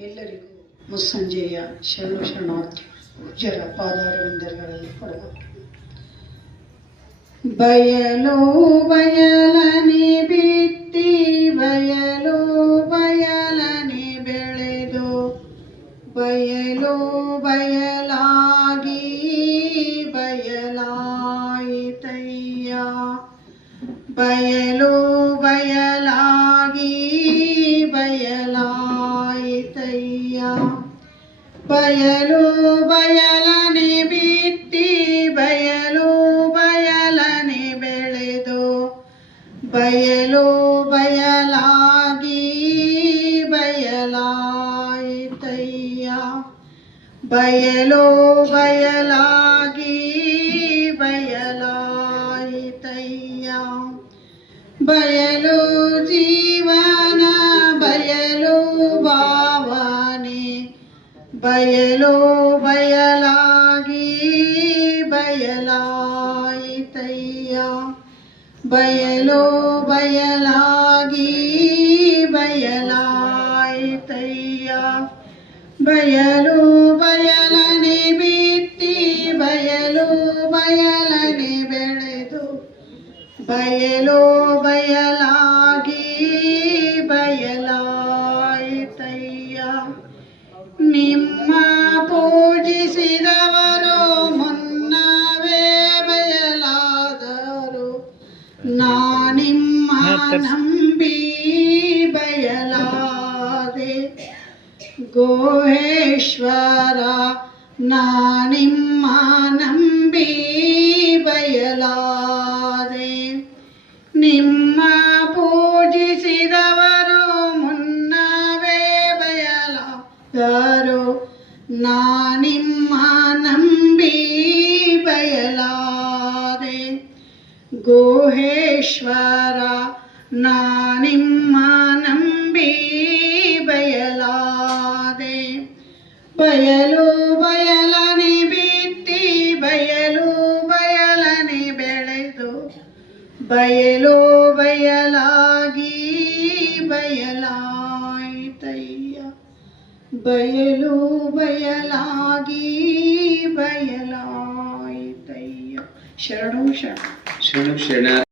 ಎಲ್ಲರಿಗೂ ಮುಸ್ಸಂಜೆಯ ಶರಣಾರ್ಥಿ ಪೂಜ್ಯರ ಪಾದಾರವಿಂದಗಳಲ್ಲಿ ಕೊಡಬೇಕು. ಬಯಲು ಬಯಲನೆ ಬಿತ್ತಿ ಬಯಲು ಬಯಲನೆ ಬೆಳೆದು ಬಯಲು ಬಯಲಾಗಿ ಬಯಲಾಯಿತಯ್ಯ. ಬಯಲು ಬಯಲಾಗಿ ಬಯಲಾಯಿತಯ್ಯ. ಬಯಲು ಬಯಲನೆ ಬಿತ್ತಿ ಬಯಲು ಬಯಲನೆ ಬೆಳೆದು ಬಯಲು ಬಯಲಾಗಿ ಬಯಲಾಯಿತಯ್ಯ. ಬಯಲು ಬಯಲಾಗಿ ಬಯಲಾಯಿತಯ್ಯ. ಬಯಲು ಜೀವನ ಬಯಲು ಭಾವನೆ ಬಯಲು ಬಯಲಾಗಿ ಬಯಲಾಯಿತಯ್ಯ. ಬಯಲು ಬಯಲಾಗಿ ಬಯಲಾಯಿತಯ್ಯ. ಬಯಲು ಬಯಲನೆ ಬಿತ್ತಿ ಬಯಲು ಬಯಲನೆ ಬೆಳೆದು ಬಯಲು ಬಯಲಾಗಿ ಬಯಲಾಯಿತಯ್ಯ. ನಿಮ್ಮ ಪೂಜಿಸಿದವರು ಮುನ್ನವೇ ಬಯಲಾದರು, ನಾನಿಮ್ಮ ನಂಬಿ ಬಯಲಾದೆ. ಗೋಹೇಶ್ವರ ನಾನಿಮ್ಮ ನಂಬಿ ಬಯಲಾದೆ. ನಿಮ್ಮ ಪೂಜಿಸಿದವರು ಮುನ್ನವೇ ಬಯಲಾದರು, ನಾನಿಮ್ಮ ನಂಬಿ ಬಯಲಾದೆ. ಗೋಹೇಶ್ವರ ನಾನಿಮ್ಮ ನಂಬಿ ಬಯಲಾದೆ. ಬಯಲು ಬಯಲನೆ ಬಿತ್ತಿ ಬಯಲು ಬಯಲನೆ ಬೆಳೆದು ಬಯಲು ಬಯಲಾಗಿ ಬಯಲಾಯಿತಯ್ಯ. ಬಯಲು ಬಯಲಾಗಿ ಬಯಲಾಯಿತಯ್ಯ. ಶರಣು ಶರಣ. ಶರಣ ಶರಣ.